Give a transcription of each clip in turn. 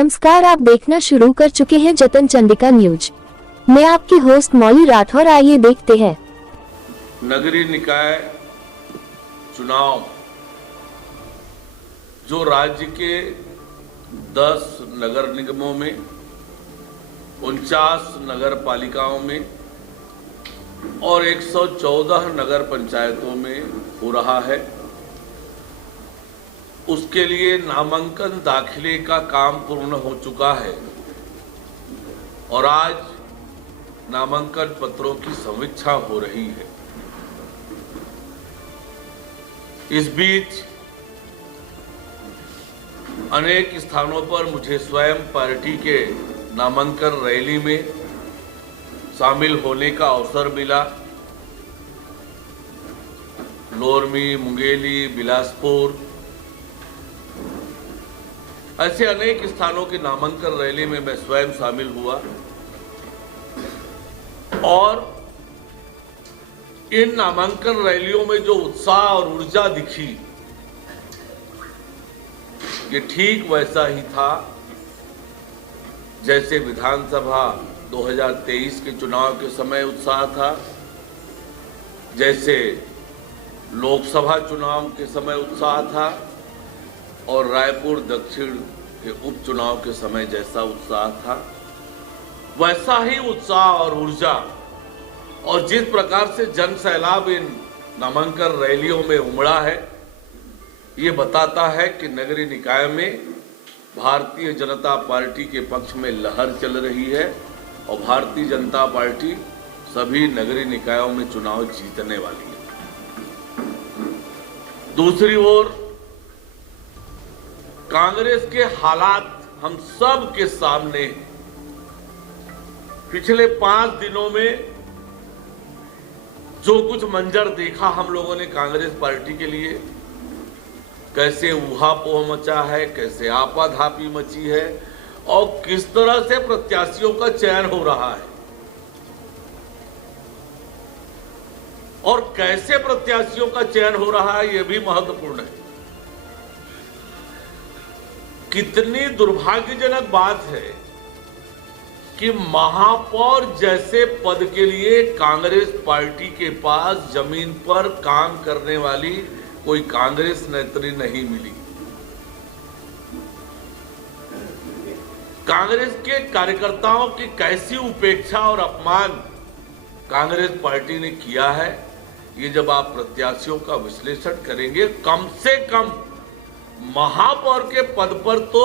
नमस्कार, आप देखना शुरू कर चुके हैं जतन चंडिका न्यूज। मैं आपकी होस्ट मौली राठौर। आइए देखते हैं। नगरीय निकाय चुनाव जो राज्य के 10 नगर निगमों में 49 नगर पालिकाओं में और 114 नगर पंचायतों में हो रहा है, उसके लिए नामांकन दाखिले का काम पूर्ण हो चुका है और आज नामांकन पत्रों की समीक्षा हो रही है। इस बीच अनेक स्थानों पर मुझे स्वयं पार्टी के नामांकन रैली में शामिल होने का अवसर मिला। लोरमी, मुंगेली, बिलासपुर ऐसे अनेक स्थानों की नामांकन रैली में मैं स्वयं शामिल हुआ और इन नामांकन रैलियों में जो उत्साह और ऊर्जा दिखी, ये ठीक वैसा ही था जैसे विधानसभा 2023 के चुनाव के समय उत्साह था, जैसे लोकसभा चुनाव के समय उत्साह था और रायपुर दक्षिण के उपचुनाव के समय जैसा उत्साह था, वैसा ही उत्साह और ऊर्जा और जिस प्रकार से जन सैलाब इन नामांकन रैलियों में उमड़ा है, ये बताता है कि नगरीय निकाय में भारतीय जनता पार्टी के पक्ष में लहर चल रही है और भारतीय जनता पार्टी सभी नगरीय निकायों में चुनाव जीतने वाली है। दूसरी ओर कांग्रेस के हालात हम सब के सामने पिछले 5 दिनों में जो कुछ मंजर देखा हम लोगों ने कांग्रेस पार्टी के लिए, कैसे ऊहापोह मचा है, कैसे आपाधापी मची है और किस तरह से प्रत्याशियों का चयन हो रहा है और कैसे प्रत्याशियों का चयन हो रहा है, यह भी महत्वपूर्ण है। कितनी दुर्भाग्यजनक बात है कि महापौर जैसे पद के लिए कांग्रेस पार्टी के पास जमीन पर काम करने वाली कोई कांग्रेस नेत्री नहीं मिली। कांग्रेस के कार्यकर्ताओं की कैसी उपेक्षा और अपमान कांग्रेस पार्टी ने किया है, ये जब आप प्रत्याशियों का विश्लेषण करेंगे, कम से कम महापौर के पद पर तो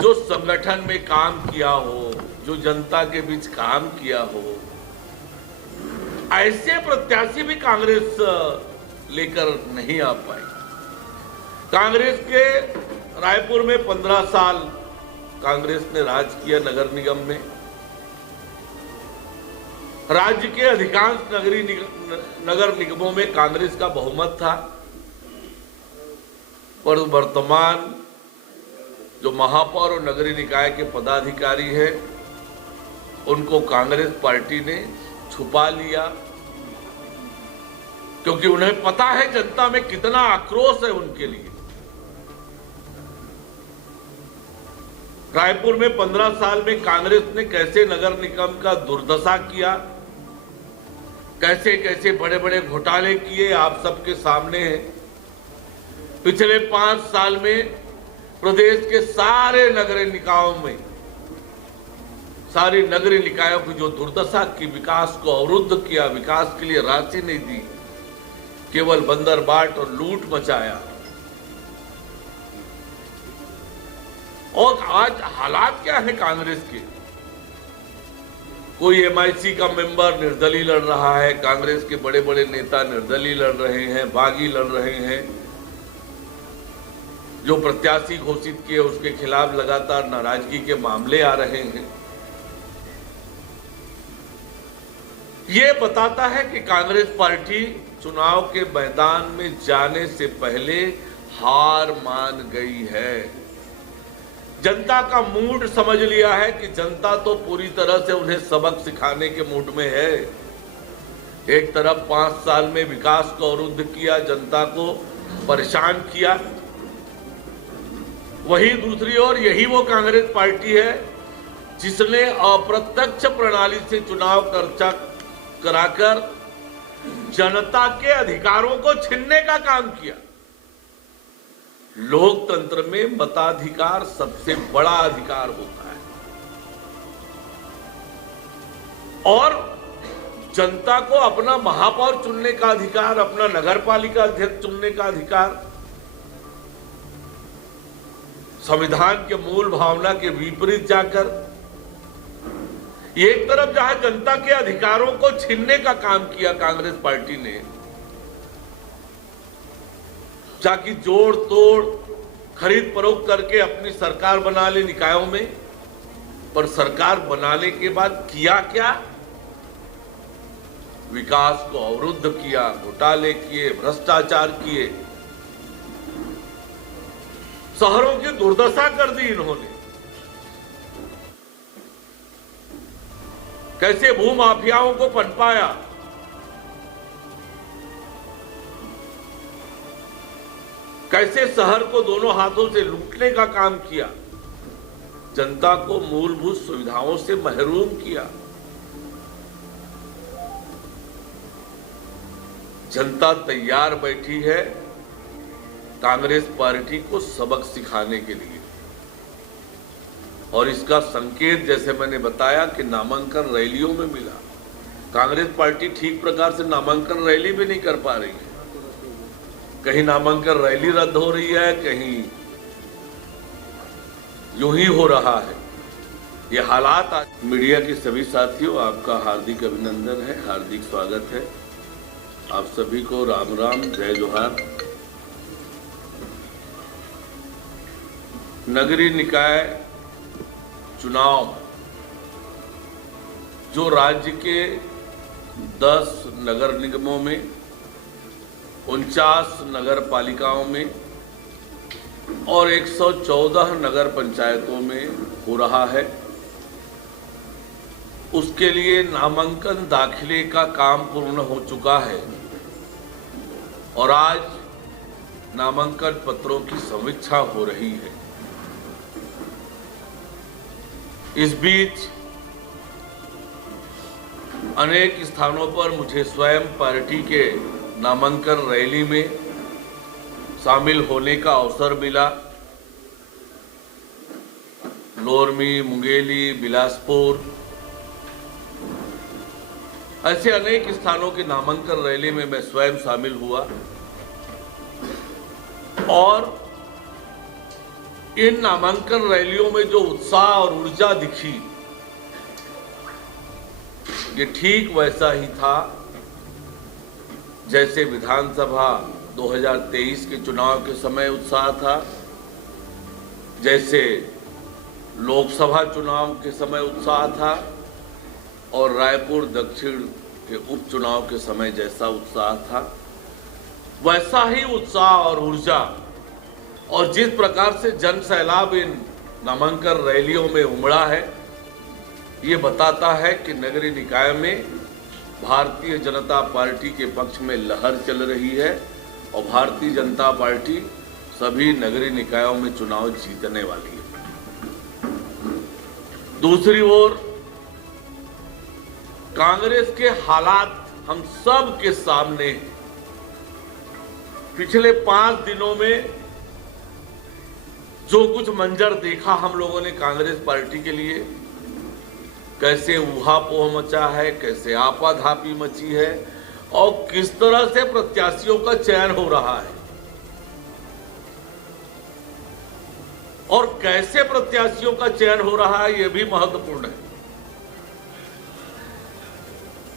जो संगठन में काम किया हो, जो जनता के बीच काम किया हो, ऐसे प्रत्याशी भी कांग्रेस लेकर नहीं आ पाई। कांग्रेस के रायपुर में 15 साल कांग्रेस ने राज किया नगर निगम में। राज्य के अधिकांश नगर निगमों में कांग्रेस का बहुमत था, पर वर्तमान जो महापौर और नगरीय निकाय के पदाधिकारी हैं, उनको कांग्रेस पार्टी ने छुपा लिया, क्योंकि उन्हें पता है जनता में कितना आक्रोश है उनके लिए। रायपुर में 15 साल में कांग्रेस ने कैसे नगर निगम का दुर्दशा किया, कैसे कैसे बड़े बड़े घोटाले किए, आप सबके सामने है। पिछले 5 साल में प्रदेश के सारे नगरीय निकायों में, सारी नगरीय निकायों की जो दुर्दशा की, विकास को अवरुद्ध किया, विकास के लिए राशि नहीं दी, केवल बंदरबाट और लूट मचाया। और आज हालात क्या है कांग्रेस के? कोई एमआईसी का मेंबर निर्दलीय लड़ रहा है, कांग्रेस के बड़े बड़े नेता निर्दलीय लड़ रहे हैं, बागी लड़ रहे हैं। जो प्रत्याशी घोषित किए उसके खिलाफ लगातार नाराजगी के मामले आ रहे हैं। ये बताता है कि कांग्रेस पार्टी चुनाव के मैदान में जाने से पहले हार मान गई है। जनता का मूड समझ लिया है कि जनता तो पूरी तरह से उन्हें सबक सिखाने के मूड में है। एक तरफ 5 साल में विकास को अवरुद्ध किया, जनता को परेशान किया, वहीं दूसरी ओर यही वो कांग्रेस पार्टी है जिसने अप्रत्यक्ष प्रणाली से चुनाव कराकर जनता के अधिकारों को छीनने का काम किया। लोकतंत्र में मताधिकार सबसे बड़ा अधिकार होता है और जनता को अपना महापौर चुनने का अधिकार, अपना नगरपालिका अध्यक्ष चुनने का अधिकार संविधान के मूल भावना के विपरीत जाकर एक तरफ जहां जनता के अधिकारों को छीनने का काम किया कांग्रेस पार्टी ने, जाकि जोड़ तोड़ खरीद फरोख्त करके अपनी सरकार बना ले निकायों में, पर सरकार बनाने के बाद किया क्या? विकास को अवरुद्ध किया, घोटाले किए, भ्रष्टाचार किए, शहरों की दुर्दशा कर दी इन्होंने। कैसे भूमाफियाओं को पनपाया, कैसे शहर को दोनों हाथों से लूटने का काम किया, जनता को मूलभूत सुविधाओं से महरूम किया। जनता तैयार बैठी है कांग्रेस पार्टी को सबक सिखाने के लिए, और इसका संकेत जैसे मैंने बताया कि नामांकन रैलियों में मिला। कांग्रेस पार्टी ठीक प्रकार से नामांकन रैली भी नहीं कर पा रही है, कहीं नामांकन रैली रद्द हो रही है, कहीं यूं ही हो रहा है। ये हालात आज मीडिया के सभी साथियों, आपका हार्दिक अभिनंदन है, हार्दिक स्वागत है। आप सभी को राम राम, जय जोहार। नगरीय निकाय चुनाव जो राज्य के 10 नगर निगमों में, 49 नगर पालिकाओं में और 114 नगर पंचायतों में हो रहा है, उसके लिए नामांकन दाखिले का काम पूर्ण हो चुका है और आज नामांकन पत्रों की समीक्षा हो रही है। इस बीच अनेक स्थानों पर मुझे स्वयं पार्टी के नामांकन रैली में शामिल होने का अवसर मिला। लोरमी, मुंगेली, बिलासपुर, ऐसे अनेक स्थानों की नामांकन रैली में मैं स्वयं शामिल हुआ और इन नामांकन रैलियों में जो उत्साह और ऊर्जा दिखी, ये ठीक वैसा ही था जैसे विधानसभा 2023 के चुनाव के समय उत्साह था, जैसे लोकसभा चुनाव के समय उत्साह था और रायपुर दक्षिण के उपचुनाव के समय जैसा उत्साह था, वैसा ही उत्साह और ऊर्जा और जिस प्रकार से जन सैलाब इन नामांकन रैलियों में उमड़ा है, ये बताता है कि नगरीय निकाय में भारतीय जनता पार्टी के पक्ष में लहर चल रही है और भारतीय जनता पार्टी सभी नगरीय निकायों में चुनाव जीतने वाली है। दूसरी ओर कांग्रेस के हालात हम सब के सामने हैं। पिछले 5 दिनों में जो कुछ मंजर देखा हम लोगों ने कांग्रेस पार्टी के लिए, कैसे ऊहापोह मचा है, कैसे आपाधापी मची है और किस तरह से प्रत्याशियों का चयन हो रहा है और कैसे प्रत्याशियों का चयन हो रहा है, यह भी महत्वपूर्ण है।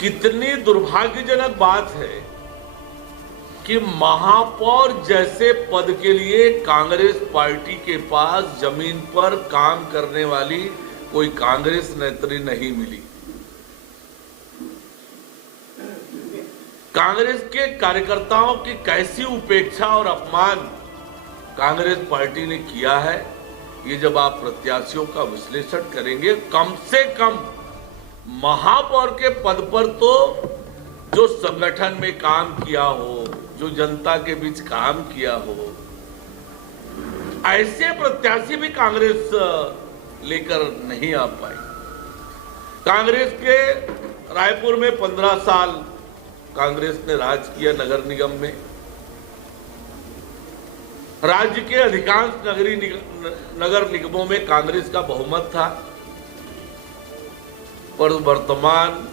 कितनी दुर्भाग्यजनक बात है कि महापौर जैसे पद के लिए कांग्रेस पार्टी के पास जमीन पर काम करने वाली कोई कांग्रेस नेत्री नहीं मिली। कांग्रेस के कार्यकर्ताओं की कैसी उपेक्षा और अपमान कांग्रेस पार्टी ने किया है, ये जब आप प्रत्याशियों का विश्लेषण करेंगे, कम से कम महापौर के पद पर तो जो संगठन में काम किया हो, जो जनता के बीच काम किया हो, ऐसे प्रत्याशी भी कांग्रेस लेकर नहीं आ पाई। कांग्रेस के रायपुर में 15 साल कांग्रेस ने राज किया नगर निगम में। राज्य के अधिकांश नगर निगमों में कांग्रेस का बहुमत था, पर वर्तमान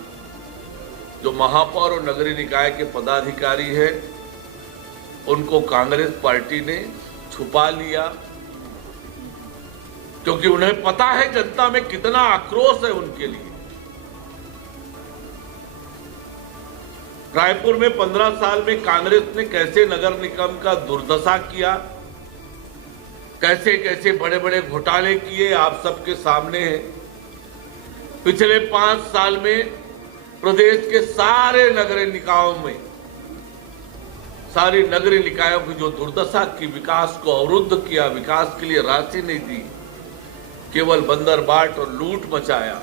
जो महापौर और नगरीय निकाय के पदाधिकारी हैं, उनको कांग्रेस पार्टी ने छुपा लिया, क्योंकि उन्हें पता है जनता में कितना आक्रोश है उनके लिए। रायपुर में 15 साल में कांग्रेस ने कैसे नगर निगम का दुर्दशा किया, कैसे कैसे बड़े बड़े घोटाले किए, आप सबके सामने है। पिछले 5 साल में प्रदेश के सारे नगरीय निकायों में, सारी नगरीय निकायों की जो दुर्दशा की, विकास को अवरुद्ध किया, विकास के लिए राशि नहीं दी, केवल बंदरबाट और लूट मचाया।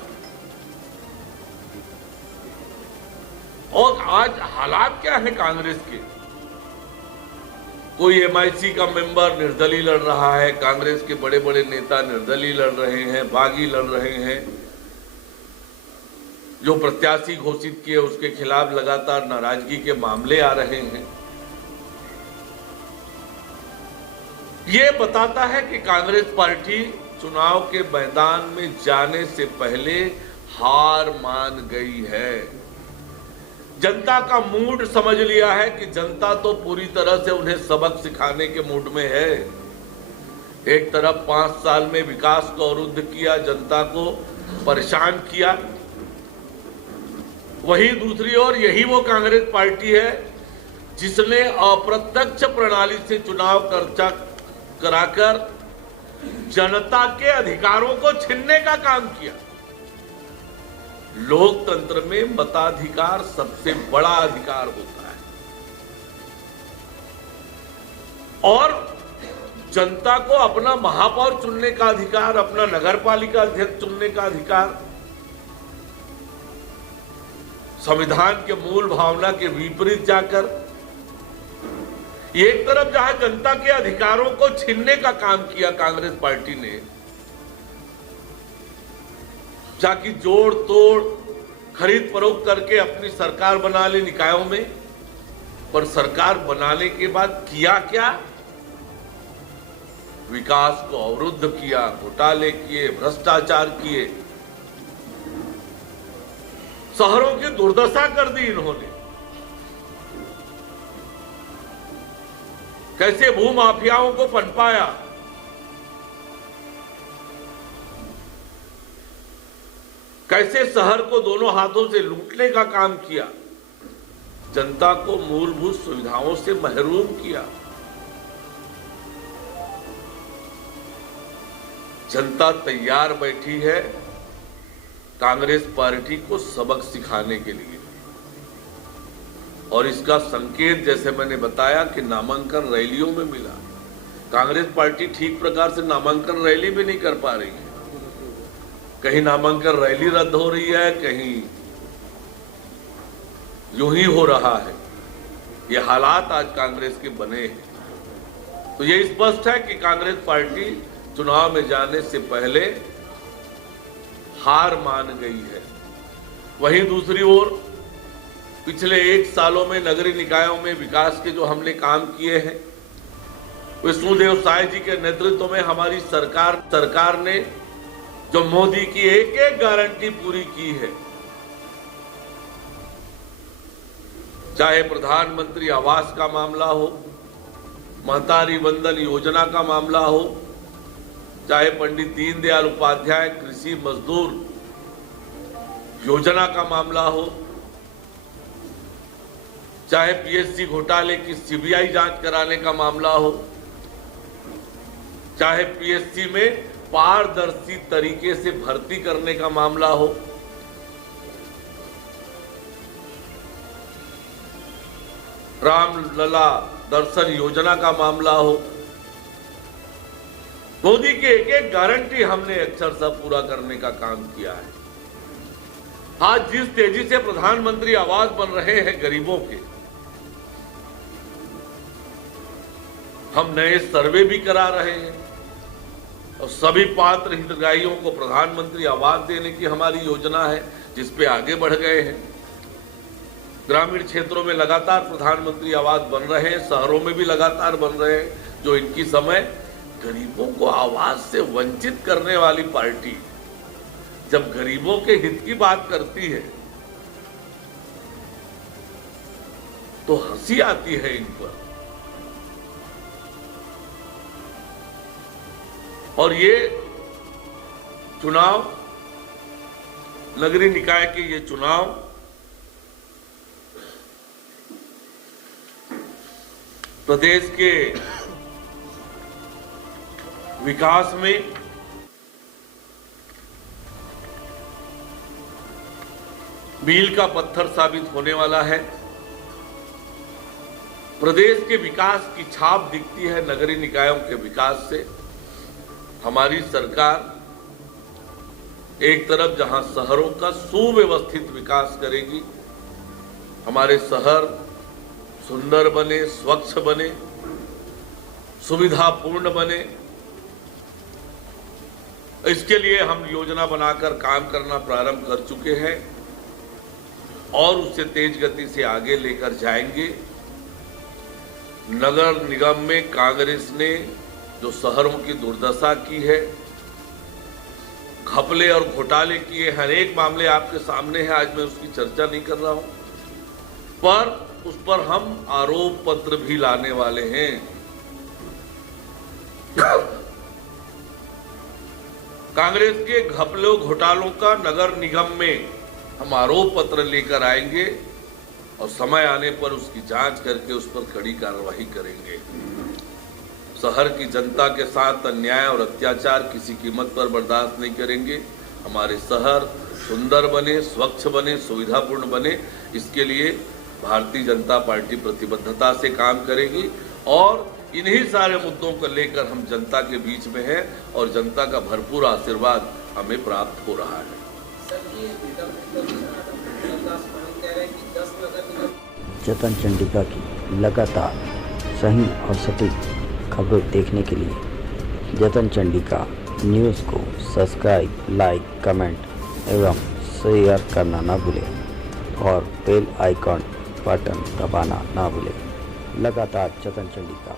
और आज हालात क्या है कांग्रेस के? कोई एमआईसी का मेंबर निर्दलीय लड़ रहा है, कांग्रेस के बड़े बड़े नेता निर्दलीय लड़ रहे हैं, बागी लड़ रहे हैं। जो प्रत्याशी घोषित किए उसके खिलाफ लगातार नाराजगी के मामले आ रहे हैं। ये बताता है कि कांग्रेस पार्टी चुनाव के मैदान में जाने से पहले हार मान गई है। जनता का मूड समझ लिया है कि जनता तो पूरी तरह से उन्हें सबक सिखाने के मूड में है। एक तरफ 5 साल में विकास को अवरुद्ध किया, जनता को परेशान किया, वहीं दूसरी ओर यही वो कांग्रेस पार्टी है जिसने अप्रत्यक्ष प्रणाली से चुनाव कराकर जनता के अधिकारों को छीनने का काम किया। लोकतंत्र में मताधिकार सबसे बड़ा अधिकार होता है, और जनता को अपना महापौर चुनने का अधिकार, अपना नगरपालिका अध्यक्ष चुनने का अधिकार संविधान के मूल भावना के विपरीत जाकर एक तरफ जहां जनता के अधिकारों को छीनने का काम किया कांग्रेस पार्टी ने, जाकि जोड़ तोड़ खरीद फरोख्त करके अपनी सरकार बना ली निकायों में, पर सरकार बनाने के बाद किया क्या? विकास को अवरुद्ध किया, घोटाले किए, भ्रष्टाचार किए, शहरों की दुर्दशा कर दी इन्होंने। कैसे भूमाफियाओं को पनपाया, कैसे शहर को दोनों हाथों से लूटने का काम किया, जनता को मूलभूत सुविधाओं से महरूम किया। जनता तैयार बैठी है कांग्रेस पार्टी को सबक सिखाने के लिए, और इसका संकेत जैसे मैंने बताया कि नामांकन रैलियों में मिला। कांग्रेस पार्टी ठीक प्रकार से नामांकन रैली भी नहीं कर पा रही है। कहीं नामांकन रैली रद्द हो रही है, कहीं यूं ही हो रहा है। ये हालात आज कांग्रेस के बने हैं। तो ये स्पष्ट है कि कांग्रेस पार्टी चुनाव में जाने से पहले हार मान गई है। वहीं दूसरी ओर पिछले 1 सालों में नगरीय निकायों में विकास के जो हमने काम किए हैं, विष्णुदेव साय जी के नेतृत्व में हमारी सरकार ने जो मोदी की एक एक गारंटी पूरी की है, चाहे प्रधानमंत्री आवास का मामला हो, महतारी वंदन योजना का मामला हो, चाहे पंडित दीनदयाल उपाध्याय कृषि मजदूर योजना का मामला हो, चाहे पीएससी घोटाले की सीबीआई जांच कराने का मामला हो, चाहे पीएससी में पारदर्शी तरीके से भर्ती करने का मामला हो, रामलला दर्शन योजना का मामला हो, मोदी की एक एक गारंटी हमने अक्षरशः पूरा करने का काम किया है। आज जिस तेजी से प्रधानमंत्री आवास बन रहे हैं गरीबों के, हम नए सर्वे भी करा रहे हैं। और सभी पात्र हितग्राहियों को प्रधानमंत्री आवास देने की हमारी योजना है, जिस पे आगे बढ़ गए हैं। ग्रामीण क्षेत्रों में लगातार प्रधानमंत्री आवास बन रहे हैं, शहरों में भी लगातार बन रहे हैं, जो इनकी समय गरीबों को आवास से वंचित करने वाली पार्टी जब गरीबों के हित की बात करती है तो हंसी आती है इन पर। और ये चुनाव, नगरीय निकाय के ये चुनाव प्रदेश के विकास में मील का पत्थर साबित होने वाला है। प्रदेश के विकास की छाप दिखती है नगरीय निकायों के विकास से। हमारी सरकार एक तरफ जहां शहरों का सुव्यवस्थित विकास करेगी, हमारे शहर सुंदर बने, स्वच्छ बने, सुविधापूर्ण बने, इसके लिए हम योजना बनाकर काम करना प्रारंभ कर चुके हैं और उससे तेज गति से आगे लेकर जाएंगे। नगर निगम में कांग्रेस ने जो शहरों की दुर्दशा की है, घपले और घोटाले किए, हर एक मामले आपके सामने है, आज मैं उसकी चर्चा नहीं कर रहा हूं, पर उस पर हम आरोप पत्र भी लाने वाले हैं। कांग्रेस के घपलों घोटालों का नगर निगम में हम आरोप पत्र लेकर आएंगे और समय आने पर उसकी जांच करके उस पर कड़ी कार्रवाई करेंगे। शहर की जनता के साथ अन्याय और अत्याचार किसी कीमत पर बर्दाश्त नहीं करेंगे। हमारे शहर सुंदर बने, स्वच्छ बने, सुविधापूर्ण बने, इसके लिए भारतीय जनता पार्टी प्रतिबद्धता से काम करेगी और इन्हीं सारे मुद्दों को लेकर हम जनता के बीच में हैं और जनता का भरपूर आशीर्वाद हमें प्राप्त हो रहा है। जतन चंडिका की लगातार सही और सटीक खबरें देखने के लिए जतन चंडिका न्यूज़ को सब्सक्राइब, लाइक, कमेंट एवं शेयर करना ना भूलें और बेल आइकॉन बटन दबाना ना भूलें। लगातार जतन चंडिका।